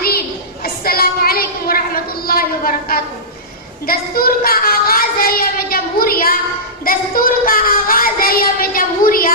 حاضرین، السلام علیکم ورحمۃ اللہ وبرکاتہ۔ دستور کا آغاز ہے یوم جمہوریہ، دستور کا آغاز ہے یوم جمہوریہ،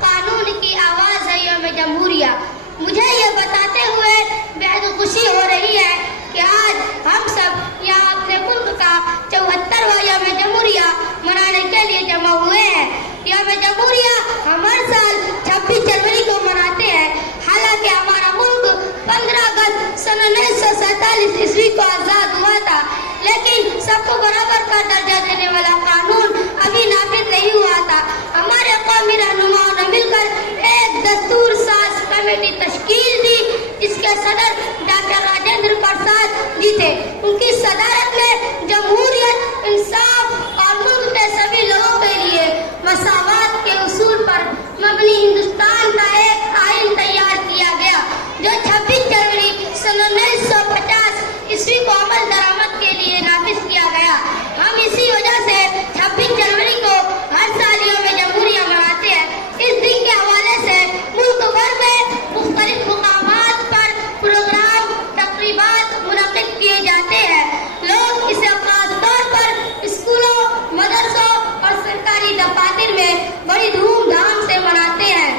قانون کی آواز ہے یوم جمہوریہ۔ مجھے یہ بتاتے ہوئے بہت خوشی ہو رہی ہے کہ آج ہم سب یہاں اپنے ملک کا 74واں یوم جمہوریہ منانے کے لیے جمع ہوئے ہیں۔ یوم جمہوریہ ہم ہر سال 26 جنوری کو مناتے ہیں، حالانکہ ہمارا ملک 15 اگست سن 1947 عیسوی کو آزاد ہوا تھا، لیکن سب کو برابر کا درجہ دینے والا قانون ابھی نافذ نہیں ہوا تھا۔ ہمارے قومی رہنماؤں نے مل کر ایک دستور ساز کمیٹی تشکیل دی، جس کے صدر ڈاکٹر راجندر پرساد جی تھے۔ ان کی صدارت میں جمہوریت، انصاف اور ملک کے سبھی لوگوں کے لیے مساوات کے اصول پر مبنی ہندوستان کا ایک آئین تیار کیا گیا، جو 26 جنوری سن 1950 عیسوی کو عمل درآمد کے لیے نافذ کیا گیا۔ ہم اسی وجہ سے 26 جنوری کو ہر سال یوم جمہوریہ مناتے ہیں۔ اس دن کے حوالے سے ملک بھر میں مختلف مقامات پر پروگرام، تقریبات منعقد کیے جاتے ہیں۔ لوگ اسے خاص طور پر اسکولوں، مدرسوں اور سرکاری دفاتر میں بڑی دھوم دھام سے مناتے ہیں۔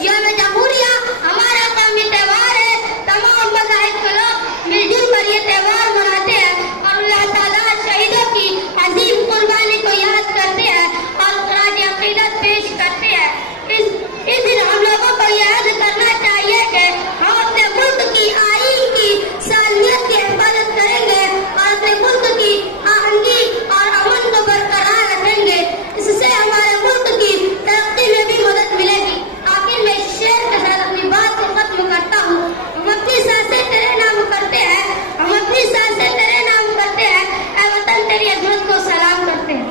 یوم جمہوریہ ہمارا قومی تہوار ہے۔ تمام مذاہب کے لوگ مل جل کر یہ تہوار مناتے ہیں اور اللہ تعالیٰ شہیدوں کی عظیم قربانی کو یاد کرتے ہیں اور خراج عقیدت پیش کرتے ہیں۔ اس دن ہم لوگوں کو یہ عہد کرنا چاہیے کہ ہم اپنے ملک کی آئین کی سالمیت کی حفاظت کریں گے اور اپنے ملک کی آہنگی اور امن کو برقرار رکھیں گے۔ اس سے ہمارے ملک کی ترقی میں بھی مدد ملے گی۔ آخر میں اس شعر کے ساتھ اپنی بات کو ختم کرتا ہوں۔ ہم اپنی سانسیں تیرے نام کرتے ہیں، ہم اپنی سانسیں تیرے نام کرتے ہیں، اے وطن تیری عظمت کو سلام کرتے ہیں۔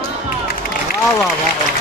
واہ واہ واہ۔